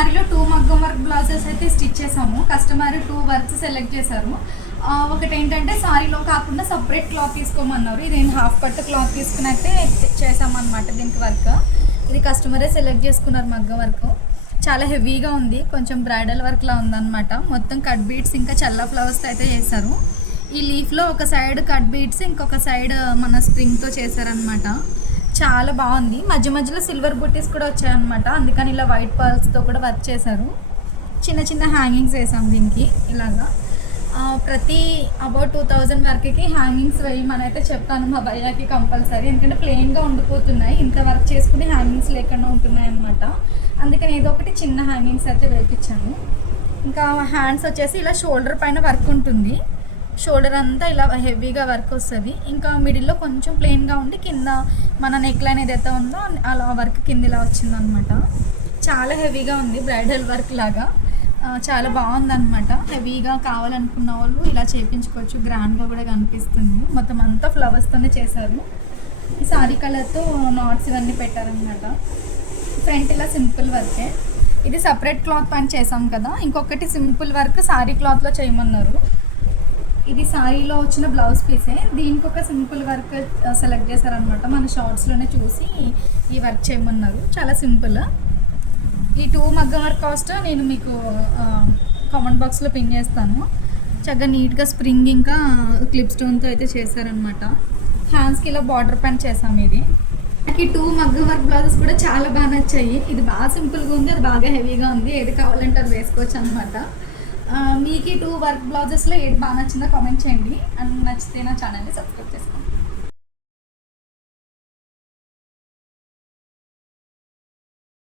సారీలో 2 మగ్గం work blouses అయితే స్టిచ్ చేసాము. కస్టమర్ 2 వర్క్స్ సెలెక్ట్ చేశారు. ఒకటి ఏంటంటే సారీలో కాకుండా సపరేట్ క్లాత్ తీసుకోమన్నారు. ఇది నేను హాఫ్ కట్ క్లాత్ తీసుకుని అయితే చేసామన్నమాట దీనికి వర్క్. ఇది కస్టమరే సెలెక్ట్ చేసుకున్నారు మగ్గం వర్క్. చాలా హెవీగా ఉంది, కొంచెం బ్రైడల్ వర్క్లా ఉందన్నమాట. మొత్తం కట్ బీట్స్ ఇంకా చల్ల ఫ్లవర్స్తో అయితే చేశారు. ఈ లీఫ్లో ఒక సైడ్ కట్ బీట్స్, ఇంకొక సైడ్ మన స్ప్రింగ్తో చేశారనమాట. చాలా బాగుంది. మధ్య మధ్యలో సిల్వర్ బుట్టీస్ కూడా వచ్చాయన్నమాట. అందుకని ఇలా వైట్ పర్ల్స్తో కూడా వర్క్ చేశారు. చిన్న చిన్న హ్యాంగింగ్స్ వేసాం దీనికి ఇలాగా. ప్రతి అబౌట్ 2000 వరకుకి హ్యాంగింగ్స్ వేయమని అయితే చెప్తాను మా భయ్యాకి కంపల్సరీ. ఎందుకంటే ప్లెయిన్గా ఉండిపోతున్నాయి, ఇంత వర్క్ చేసుకుని హ్యాంగింగ్స్ లేకుండా ఉంటున్నాయి అన్నమాట. అందుకని ఏదో ఒకటి చిన్న హ్యాంగింగ్స్ అయితే వేయించాను. ఇంకా హ్యాండ్స్ వచ్చేసి ఇలా షోల్డర్ పైన వర్క్ ఉంటుంది. షోల్డర్ అంతా ఇలా హెవీగా వర్క్ వస్తుంది. ఇంకా మిడిల్లో కొంచెం ప్లెయిన్గా ఉండి కింద మన నెక్ లైన్ ఏదైతే ఉందో అలా వర్క్ కింద ఇలా వచ్చిందనమాట. చాలా హెవీగా ఉంది, బ్రైడల్ వర్క్ లాగా. చాలా బాగుందన్నమాట. హెవీగా కావాలనుకున్న వాళ్ళు ఇలా చేయించుకోవచ్చు, గ్రాండ్గా కూడా కనిపిస్తుంది. మొత్తం అంతా ఫ్లవర్స్తోనే చేశారు. ఈ సారీ కలర్తో నాట్స్ ఇవన్నీ పెట్టారనమాట. ఫ్రంట్ ఇలా సింపుల్ వర్కే. ఇది సపరేట్ క్లాత్ పైన చేసాం కదా. ఇంకొకటి సింపుల్ వర్క్ సారీ క్లాత్లో చేయమన్నారు. ఇది సారీలో వచ్చిన బ్లౌజ్ పీసే. దీనికి ఒక సింపుల్ వర్క్ సెలెక్ట్ చేశారనమాట. మన షార్ట్స్లోనే చూసి ఈ వర్క్ చేయమన్నారు. చాలా సింపుల్. ఈ 2 మగ్గం వర్క్ కాస్ట్ నేను మీకు కామెంట్ బాక్స్లో పిన్ చేస్తాను. చక్కగా నీట్గా స్ప్రింగ్ ఇంకా క్లిప్ స్టోన్తో అయితే చేశారనమాట. హ్యాండ్స్కి ఇలా బార్డర్ పైన చేసాము. ఇది నాకు ఈ 2 మగ్గం వర్క్ బ్లౌజెస్ కూడా చాలా బాగా నచ్చాయి. ఇది బాగా సింపుల్గా ఉంది, అది బాగా హెవీగా ఉంది. ఏది కావాలంటే అది వేసుకోవచ్చు అనమాట. మీకు ఈ 2 వర్క్ బ్లౌజెస్లో ఏది బాగా నచ్చిందో కామెంట్ చేయండి. అండ్ నచ్చితే నా ఛానల్ని సబ్స్క్రైబ్ చేసుకోండి.